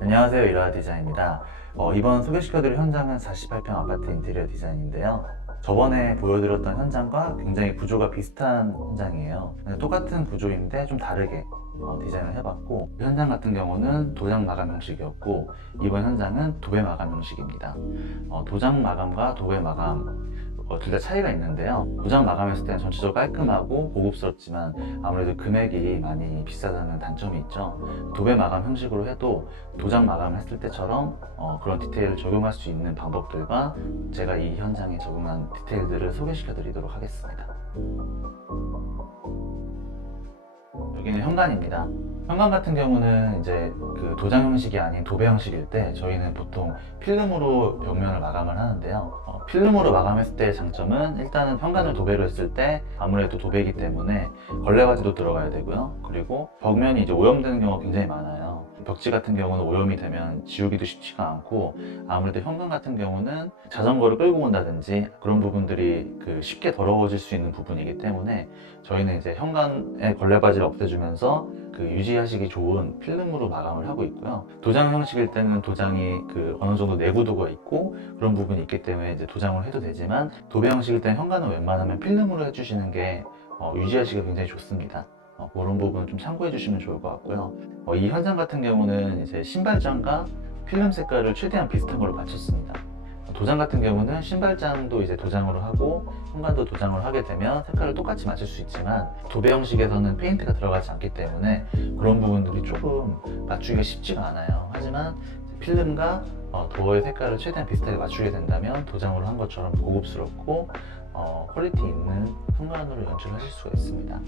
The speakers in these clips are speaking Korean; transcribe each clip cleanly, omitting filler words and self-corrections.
안녕하세요, 이라와 디자인입니다. 이번 소개시켜드릴 현장은 48평 아파트 인테리어 디자인인데요. 저번에 보여드렸던 현장과 굉장히 구조가 비슷한 현장이에요. 똑같은 구조인데 좀 다르게 디자인을 해봤고, 그 현장 같은 경우는 도장 마감 형식이었고, 이번 현장은 도배 마감 형식입니다. 도장 마감과 도배 마감 둘 다 차이가 있는데요. 도장 마감했을 때는 전체적으로 깔끔하고 고급스럽지만 아무래도 금액이 많이 비싸다는 단점이 있죠. 도배 마감 형식으로 해도 도장 마감했을 때처럼 그런 디테일을 적용할 수 있는 방법들과 제가 이 현장에 적용한 디테일들을 소개시켜 드리도록 하겠습니다. 여기는 현관입니다. 현관 같은 경우는 이제 그 도장 형식이 아닌 도배 형식일 때 저희는 보통 필름으로 벽면을 마감을 하는데요. 필름으로 마감했을 때의 장점은 일단은 현관을 도배로 했을 때 아무래도 도배이기 때문에 걸레바지도 들어가야 되고요. 그리고 벽면이 이제 오염되는 경우가 굉장히 많아요. 벽지 같은 경우는 오염이 되면 지우기도 쉽지가 않고, 아무래도 현관 같은 경우는 자전거를 끌고 온다든지 그런 부분들이 쉽게 더러워질 수 있는 부분이기 때문에 저희는 이제 현관의 걸레바지를 없애주면서 유지하시기 좋은 필름으로 마감을 하고 있고요. 도장 형식일 때는 도장이 어느 정도 내구도가 있고 그런 부분이 있기 때문에 이제 도장을 해도 되지만, 도배 형식일 때는 현관은 웬만하면 필름으로 해주시는 게 유지하시기가 굉장히 좋습니다. 그런 부분 좀 참고해 주시면 좋을 것 같고요. 이 현장 같은 경우는 이제 신발장과 필름 색깔을 최대한 비슷한 걸로 맞췄습니다. 도장 같은 경우는 신발장도 이제 도장으로 하고 현관도 도장을 하게 되면 색깔을 똑같이 맞출 수 있지만, 도배 형식에서는 페인트가 들어가지 않기 때문에 그런 부분들이 조금 맞추기가 쉽지가 않아요. 하지만 필름과 도어의 색깔을 최대한 비슷하게 맞추게 된다면 도장으로 한 것처럼 고급스럽고 퀄리티 있는 현관으로 연출하실 수가 있습니다.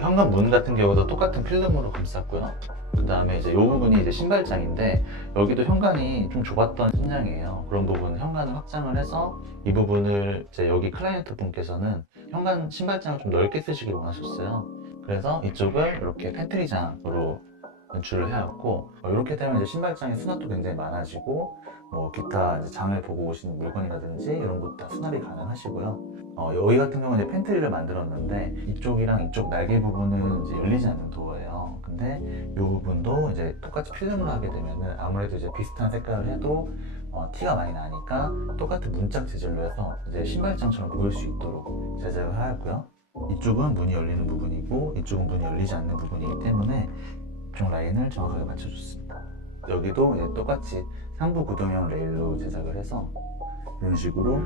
현관 문 같은 경우도 똑같은 필름으로 감쌌고요. 그 다음에 이제 이 부분이 이제 신발장인데, 여기도 현관이 좀 좁았던 현장이에요. 그런 부분 현관을 확장을 해서 이 부분을 이제 여기 클라이언트 분께서는 현관 신발장을 좀 넓게 쓰시길 원하셨어요. 그래서 이쪽을 이렇게 팬트리장으로 연출을 해왔고, 이렇게 되면 이제 신발장의 수납도 굉장히 많아지고, 기타 이제 장을 보고 오시는 물건이라든지 이런 것 다 수납이 가능하시고요. 여기 같은 경우는 이제 팬트리를 만들었는데, 이쪽이랑 이쪽 날개 부분은 이제 열리지 않는 도어예요. 근데 이 부분도 이제 똑같이 필름을 하게 되면은 아무래도 이제 비슷한 색깔을 해도 티가 많이 나니까 똑같은 문짝 재질로 해서 이제 신발장처럼 보일 수 있도록 제작을 하였고요. 이쪽은 문이 열리는 부분이고 이쪽은 문이 열리지 않는 부분이기 때문에 이쪽 라인을 정확하게 맞춰줬습니다. 여기도 이제 똑같이 상부 구동형 레일로 제작을 해서 이런 식으로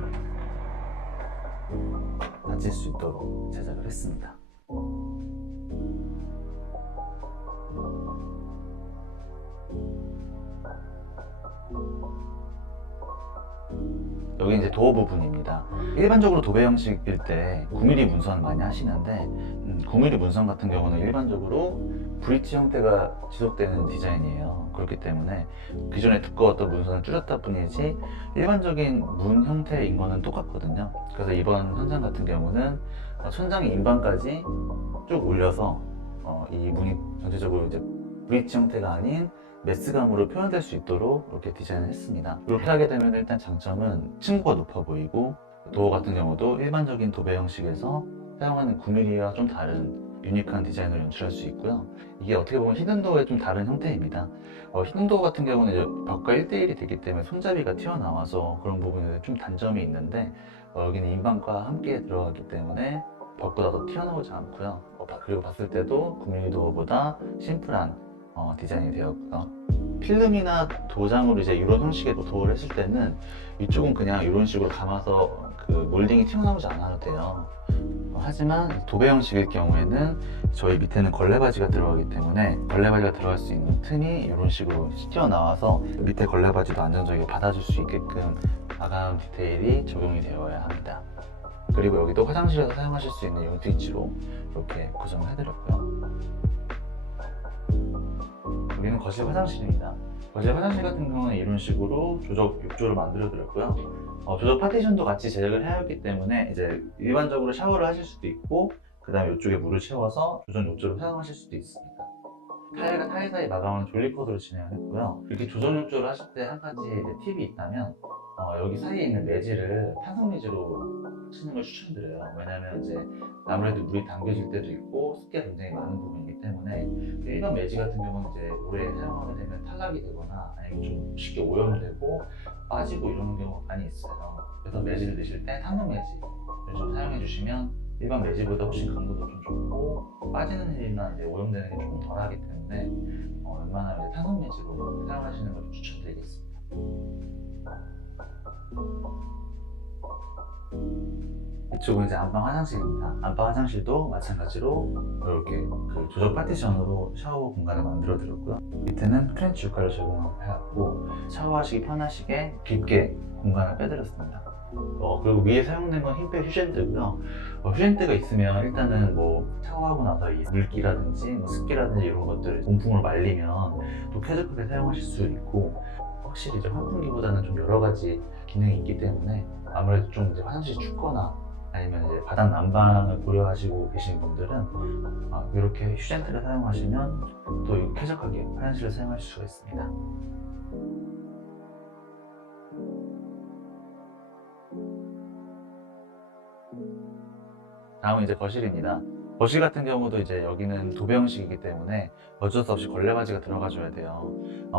닫힐 수 있도록 제작을 했습니다. 여기 이제 도어 부분입니다. 일반적으로 도배 형식일 때 9mm 문선 많이 하시는데, 9mm 문선 같은 경우는 일반적으로 브릿지 형태가 지속되는 디자인이에요. 그렇기 때문에 기존에 두꺼웠던 문선을 줄였다 뿐이지 일반적인 문 형태인 거는 똑같거든요. 그래서 이번 현장 같은 경우는 천장의 인반까지 쭉 올려서 이 문이 전체적으로 이제 브릿지 형태가 아닌 메스감으로 표현될 수 있도록 이렇게 디자인을 했습니다. 이렇게 하게 되면 일단 장점은 층고가 높아 보이고, 도어 같은 경우도 일반적인 도배 형식에서 사용하는 9mm와 좀 다른 유니크한 디자인을 연출할 수 있고요. 이게 어떻게 보면 히든도어의 좀 다른 형태입니다. 히든도어 같은 경우는 이제 벽과 1대1이 되기 때문에 손잡이가 튀어나와서 그런 부분에 좀 단점이 있는데, 여기는 인반과 함께 들어가기 때문에 벽보다 더 튀어나오지 않고요. 그리고 봤을 때도 9mm 도어보다 심플한 디자인이 되었고요. 필름이나 도장으로 이제 이런 형식의 도어를 했을 때는 이쪽은 그냥 이런 식으로 감아서 몰딩이 튀어나오지 않아도 돼요. 하지만 도배 형식일 경우에는 저희 밑에는 걸레바지가 들어가기 때문에 걸레바지가 들어갈 수 있는 틈이 이런 식으로 튀어나와서 밑에 걸레바지도 안정적이게 받아줄 수 있게끔 마감 디테일이 적용이 되어야 합니다. 그리고 여기도 화장실에서 사용하실 수 있는 용트위치로 이렇게 구성을 해드렸고요. 여기는 거실 화장실입니다. 거실 화장실 같은 경우는 이런 식으로 조적 욕조를 만들어 드렸고요. 조적 파티션도 같이 제작을 해야 하기 때문에 이제 일반적으로 샤워를 하실 수도 있고, 그 다음에 이쪽에 물을 채워서 조전 욕조로 사용하실 수도 있습니다. 타일과 타일 사이 마감은 졸리코드로 진행을 했고요. 이렇게 조전 욕조를 하실 때 한 가지 팁이 있다면 여기 사이에 있는 매질을 탄성 매질로 치는 걸 추천드려요. 왜냐면 이제 아무래도 물이 담겨질 때도 있고 습기가 굉장히 많은 부분이기 때문에 일반 매질 같은 경우는 이제 오래 사용하게 되면 탈락이 되거나 아니면 좀 쉽게 오염되고 빠지고 이러는 경우가 많이 있어요. 그래서 매질을 넣으실 때 탄성 매질을 좀 사용해 주시면 일반 매질보다 훨씬 강도도 좀 좋고 빠지는 일이나 이제 오염되는 게 조금 덜하기 때문에 웬만하면 탄성 매질로 사용하시는 걸 좀 추천드리겠습니다. 이쪽은 이제 안방 화장실입니다. 안방 화장실도 마찬가지로 이렇게 그 조적 파티션으로 샤워 공간을 만들어 드렸고요. 밑에는 프렌치 유카를 제공해갖고 샤워하시기 편하시게 깊게 공간을 빼드렸습니다. 그리고 위에 사용된 건 흰백 휴젠드고요. 휴젠드가 있으면 일단은 뭐 샤워하고 나서 이 물기라든지 뭐 습기라든지 이런 것들을 온풍으로 말리면 또 쾌적하게 사용하실 수 있고, 확실히 이제 환풍기보다는 좀 여러 가지 기능이 있기 때문에 아무래도 좀 이제 화장실이 춥거나 아니면 이제 바닥 난방을 고려하시고 계신 분들은 이렇게 휴젠트를 사용하시면 또 쾌적하게 화장실을 사용하실 수가 있습니다. 다음은 이제 거실입니다. 거실 같은 경우도 이제 여기는 도배형식이기 때문에 어쩔 수 없이 걸레바지가 들어가줘야 돼요.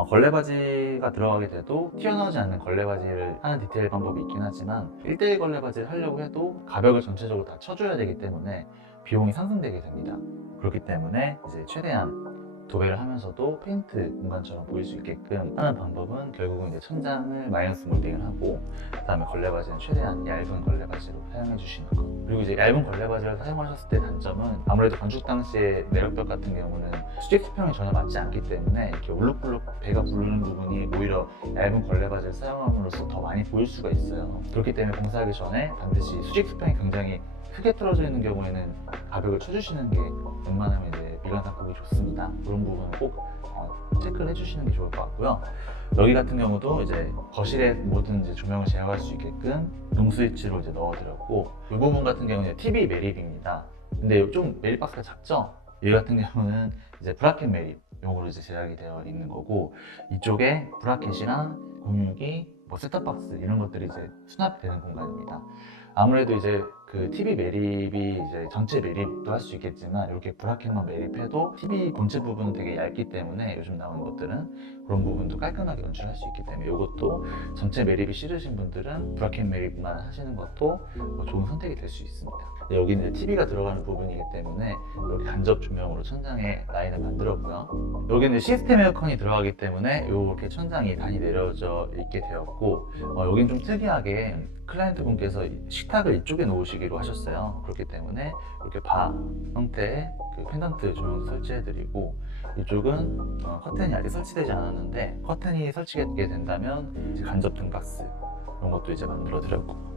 걸레바지가 들어가게 돼도 튀어나오지 않는 걸레바지를 하는 디테일 방법이 있긴 하지만 1대1 걸레바지를 하려고 해도 가벽을 전체적으로 다 쳐줘야 되기 때문에 비용이 상승되게 됩니다. 그렇기 때문에 이제 최대한 도배를 하면서도 페인트 공간처럼 보일 수 있게끔 하는 방법은 결국은 이제 천장을 마이너스 몰딩을 하고, 그 다음에 걸레바지는 최대한 얇은 걸레바지로 사용해 주시는 것. 그리고 이제 얇은 걸레바지를 사용하셨을 때 단점은 아무래도 건축 당시에 내력벽 같은 경우는 수직 수평이 전혀 맞지 않기 때문에 이렇게 울룩불룩 배가 부르는 부분이 오히려 얇은 걸레바지를 사용함으로써 더 많이 보일 수가 있어요. 그렇기 때문에 공사하기 전에 반드시 수직 수평이 굉장히 크게 틀어져 있는 경우에는 가벽을 쳐주시는 게 웬만하면 이제 미관 상품이 좋습니다. 그런 부분은 꼭 체크를 해주시는 게 좋을 것 같고요. 여기 같은 경우도 이제 거실에 모든 이제 조명을 제어할 수 있게끔 룸 스위치로 이제 넣어드렸고, 이 부분 같은 경우는 TV 매립입니다. 근데 좀 매립 박스가 작죠? 이 같은 경우는 이제 브라켓 매립 용으로 이제 제작이 되어 있는 거고, 이쪽에 브라켓이랑 공유기, 뭐 셋탑박스 이런 것들이 이제 수납되는 공간입니다. 아무래도 이제 그 TV 매립이 이제 전체 매립도 할 수 있겠지만 이렇게 브라켓만 매립해도 TV 본체 부분은 되게 얇기 때문에 요즘 나오는 것들은 그런 부분도 깔끔하게 연출할 수 있기 때문에 이것도 전체 매립이 싫으신 분들은 브라켓 매립만 하시는 것도 좋은 선택이 될 수 있습니다. 여기는 TV가 들어가는 부분이기 때문에 이렇게 간접 조명으로 천장에 라인을 만들었고요. 여기는 시스템 에어컨이 들어가기 때문에 이렇게 천장이 단이 내려져 있게 되었고, 여기는 좀 특이하게 클라이언트 분께서 식탁을 이쪽에 놓으시기로 하셨어요. 그렇기 때문에 이렇게 바 형태의 그 펜던트 조명도 설치해드리고, 이쪽은 커튼이 아직 설치되지 않았는데 커튼이 설치되게 된다면 이제 간접 등박스 이런 것도 이제 만들어 드렸고,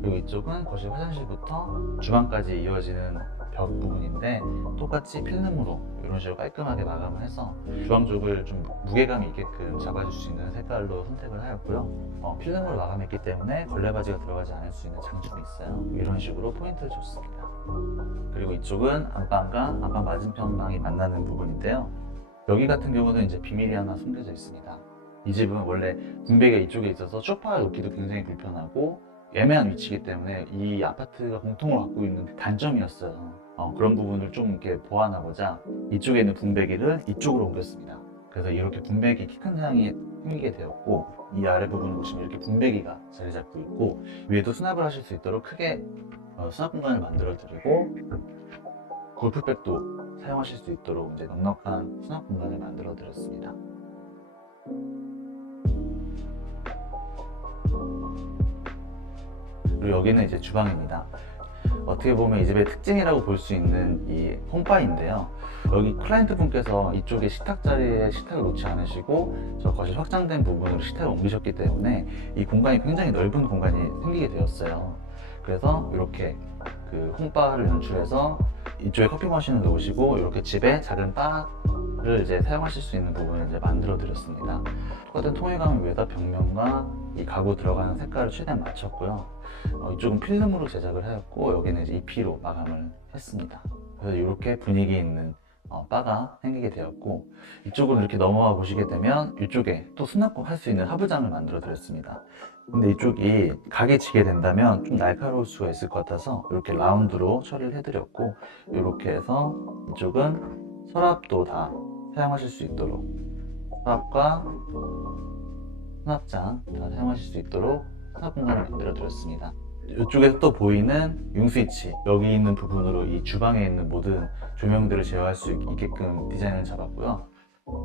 그리고 이쪽은 거실 화장실부터 주방까지 이어지는 벽 부분인데 똑같이 필름으로 이런 식으로 깔끔하게 마감을 해서 주방 쪽을 좀 무게감이 있게끔 잡아줄 수 있는 색깔로 선택을 하였고요. 필름으로 마감했기 때문에 걸레바지가 들어가지 않을 수 있는 장점이 있어요. 이런 식으로 포인트를 줬습니다. 그리고 이쪽은 안방과 안방 맞은편 방이 만나는 부분인데요. 여기 같은 경우는 이제 비밀이 하나 숨겨져 있습니다. 이 집은 원래 분배기가 이쪽에 있어서 소파 놓기도 굉장히 불편하고 애매한 위치이기 때문에 이 아파트가 공통으로 갖고 있는 단점이었어요. 그런 부분을 좀 이렇게 보완하고자 이쪽에 있는 분배기를 이쪽으로 옮겼습니다. 그래서 이렇게 분배기 키 큰 창이 생기게 되었고, 이 아래 부분을 보시면 이렇게 분배기가 자리 잡고 있고, 위에도 수납을 하실 수 있도록 크게 수납 공간을 만들어 드리고, 골프백도 사용하실 수 있도록 이제 넉넉한 수납 공간을 만들어 드렸습니다. 그리고 여기는 이제 주방입니다. 어떻게 보면 이 집의 특징이라고 볼 수 있는 이 홈바인데요. 여기 클라이언트 분께서 이쪽에 식탁 자리에 식탁을 놓지 않으시고 저 거실 확장된 부분으로 식탁을 옮기셨기 때문에 이 공간이 굉장히 넓은 공간이 생기게 되었어요. 그래서 이렇게 그 홈바를 연출해서 이쪽에 커피 머신을 놓으시고 이렇게 집에 작은 바를 이제 사용하실 수 있는 부분을 이제 만들어 드렸습니다. 똑같은 통일감을 위해서 벽면과 이 가구 들어가는 색깔을 최대한 맞췄고요. 이쪽은 필름으로 제작을 하였고 여기는 이제 EP로 마감을 했습니다. 그래서 이렇게 분위기 있는 바가 생기게 되었고, 이쪽으로 이렇게 넘어와 보시게 되면 이쪽에 또 수납할 수 있는 하부장을 만들어 드렸습니다. 근데 이쪽이 각이 지게 된다면 좀 날카로울 수가 있을 것 같아서 이렇게 라운드로 처리를 해드렸고, 이렇게 해서 이쪽은 서랍도 다 사용하실 수 있도록, 서랍과 수납장 다 사용하실 수 있도록 수납 공간을 만들어 드렸습니다. 이쪽에서 또 보이는 융 스위치, 여기 있는 부분으로 이 주방에 있는 모든 조명들을 제어할 수 있게끔 디자인을 잡았고요.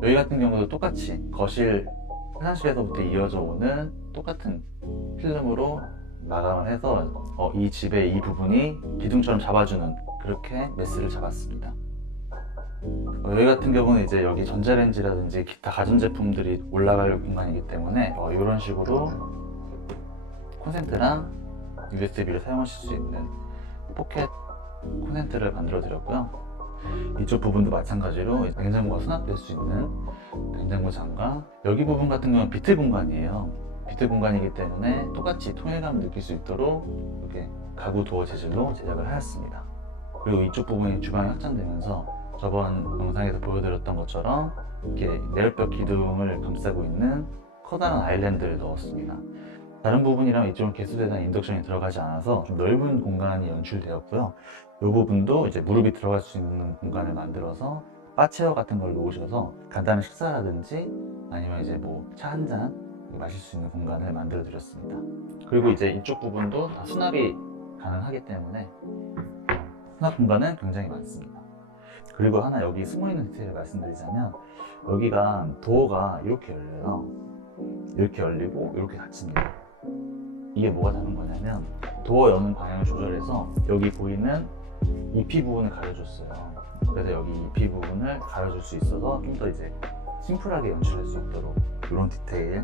여기 같은 경우도 똑같이 거실, 화장실에서부터 이어져 오는 똑같은 필름으로 마감을 해서 이 집의 이 부분이 기둥처럼 잡아주는, 그렇게 메스를 잡았습니다. 여기 같은 경우는 이제 여기 전자레인지라든지 기타 가전제품들이 올라갈 공간이기 때문에 이런 식으로 콘센트랑 USB를 사용하실 수 있는 포켓 콘센트를 만들어 드렸고요. 이쪽 부분도 마찬가지로 냉장고가 수납될 수 있는 냉장고 장과, 여기 부분 같은 경우는 비트 공간이에요. 비트 공간이기 때문에 똑같이 통일감을 느낄 수 있도록 이렇게 가구 도어 재질로 제작을 하였습니다. 그리고 이쪽 부분이 주방이 확장되면서 저번 영상에서 보여드렸던 것처럼 이렇게 내열벽 기둥을 감싸고 있는 커다란 아일랜드를 넣었습니다. 다른 부분이랑 이쪽은 개수대나 인덕션이 들어가지 않아서 좀 넓은 공간이 연출되었고요. 이 부분도 이제 무릎이 들어갈 수 있는 공간을 만들어서 바체어 같은 걸 놓으셔서 간단한 식사라든지 아니면 이제 뭐 차 한 잔 마실 수 있는 공간을 만들어 드렸습니다. 그리고 이제 이쪽 부분도 다 수납이 가능하기 때문에 수납 공간은 굉장히 많습니다. 그리고 하나 여기 숨어있는 디테일을 말씀드리자면, 여기가 도어가 이렇게 열려요. 이렇게 열리고 이렇게 닫힙니다. 이게 뭐가 다른 거냐면, 도어 여는 방향을 조절해서 여기 보이는 EP 부분을 가려줬어요. 그래서 여기 EP 부분을 가려줄 수 있어서 좀 더 이제 심플하게 연출할 수 있도록, 이런 디테일.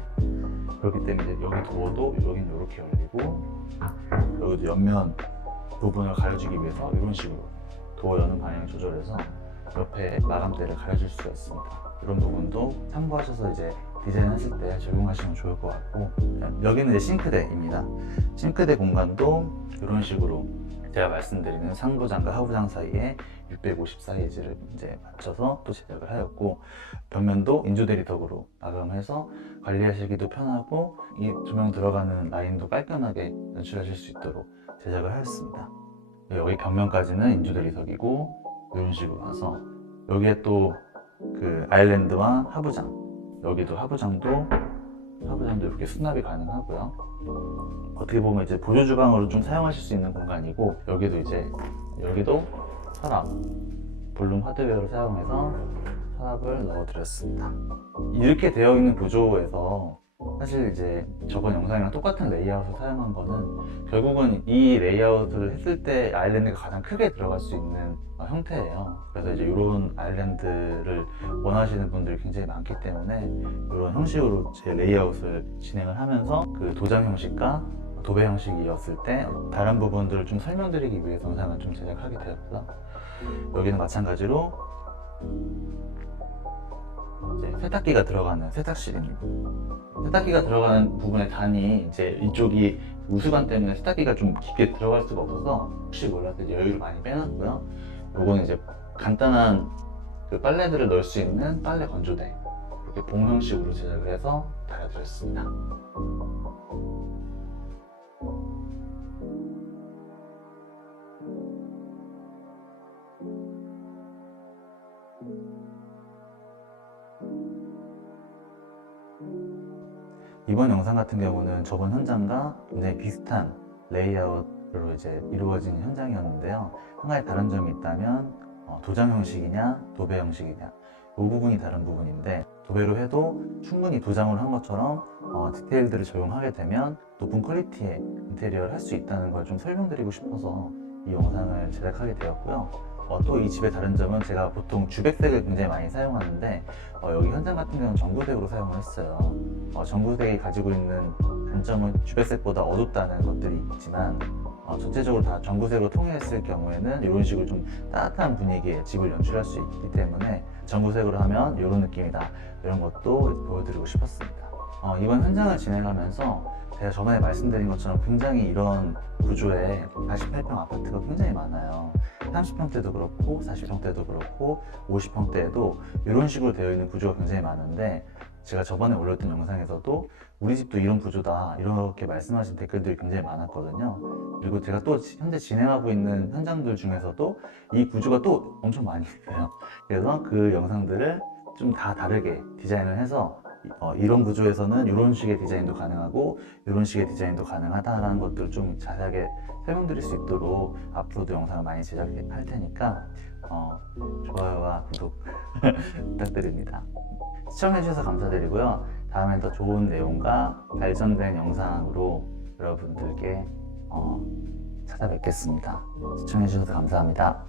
그렇기 때문에 이제 여기 도어도 여기는 이렇게 열리고, 여기도 옆면 부분을 가려주기 위해서 이런 식으로 도어 여는 방향을 조절해서 옆에 마감대를 가려줄 수가 있습니다. 이런 부분도 참고하셔서 이제 디자인 하실 때 적용하시면 좋을 것 같고, 여기는 이제 싱크대입니다. 싱크대 공간도 이런 식으로 제가 말씀드리는 상부장과 하부장 사이에 650 사이즈를 이제 맞춰서 또 제작을 하였고, 벽면도 인조 대리석으로 마감해서 관리하시기도 편하고, 이 조명 들어가는 라인도 깔끔하게 연출하실 수 있도록 제작을 하였습니다. 여기 벽면까지는 인조 대리석이고, 이런 식으로 가서 여기에 또 그 아일랜드와 하부장, 여기도 하부장도 이렇게 수납이 가능하고요. 어떻게 보면 이제 보조 주방으로 좀 사용하실 수 있는 공간이고, 여기도 서랍, 볼룸 하드웨어를 사용해서 서랍을 넣어 드렸습니다. 이렇게 되어 있는 구조에서 사실 이제 저번 영상이랑 똑같은 레이아웃을 사용한 거는, 결국은 이 레이아웃을 했을 때 아일랜드가 가장 크게 들어갈 수 있는 형태예요. 그래서 이제 이런 아일랜드를 원하시는 분들이 굉장히 많기 때문에 이런 형식으로 제 레이아웃을 진행을 하면서 그 도장 형식과 도배 형식이었을 때 다른 부분들을 좀 설명드리기 위해서 영상을 좀 제작하게 되었고요. 여기는 마찬가지로 이제 세탁기가 들어가는 세탁실입니다. 세탁기가 들어가는 부분의 단이 이제 이쪽이 우수관 때문에 세탁기가 좀 깊게 들어갈 수가 없어서 혹시 몰라서 이제 여유를 많이 빼놨고요. 요거는 이제 간단한 그 빨래들을 넣을 수 있는 빨래 건조대, 이렇게 봉 형식으로 제작을 해서 달아드렸습니다. 이번 영상 같은 경우는 저번 현장과 굉장히 비슷한 레이아웃으로 이제 이루어진 현장이었는데요. 한 가지 다른 점이 있다면 도장 형식이냐 도배 형식이냐, 이 부분이 다른 부분인데, 도배로 해도 충분히 도장으로 한 것처럼 디테일들을 적용하게 되면 높은 퀄리티의 인테리어를 할 수 있다는 걸 좀 설명드리고 싶어서 이 영상을 제작하게 되었고요. 또 이 집의 다른 점은 제가 보통 주백색을 굉장히 많이 사용하는데, 여기 현장 같은 경우는 전구색으로 사용을 했어요. 전구색이 가지고 있는 단점은 주백색보다 어둡다는 것들이 있지만, 전체적으로 다 전구색으로 통일했을 경우에는 이런 식으로 좀 따뜻한 분위기의 집을 연출할 수 있기 때문에 전구색으로 하면 이런 느낌이다, 이런 것도 보여드리고 싶었습니다. 이번 현장을 진행하면서 제가 저번에 말씀드린 것처럼 굉장히 이런 구조의 48평 아파트가 굉장히 많아요. 30평대도 그렇고 40평대도 그렇고 50평대에도 이런 식으로 되어 있는 구조가 굉장히 많은데, 제가 저번에 올렸던 영상에서도 우리 집도 이런 구조다 이렇게 말씀하신 댓글들이 굉장히 많았거든요. 그리고 제가 또 현재 진행하고 있는 현장들 중에서도 이 구조가 또 엄청 많이 있어요. 그래서 그 영상들을 좀 다 다르게 디자인을 해서 이런 구조에서는 이런 식의 디자인도 가능하고 이런 식의 디자인도 가능하다라는 것들을 좀 자세하게 설명드릴 수 있도록 앞으로도 영상을 많이 제작할 테니까 좋아요와 구독 부탁드립니다. 시청해주셔서 감사드리고요. 다음엔 더 좋은 내용과 발전된 영상으로 여러분들께 찾아뵙겠습니다. 시청해주셔서 감사합니다.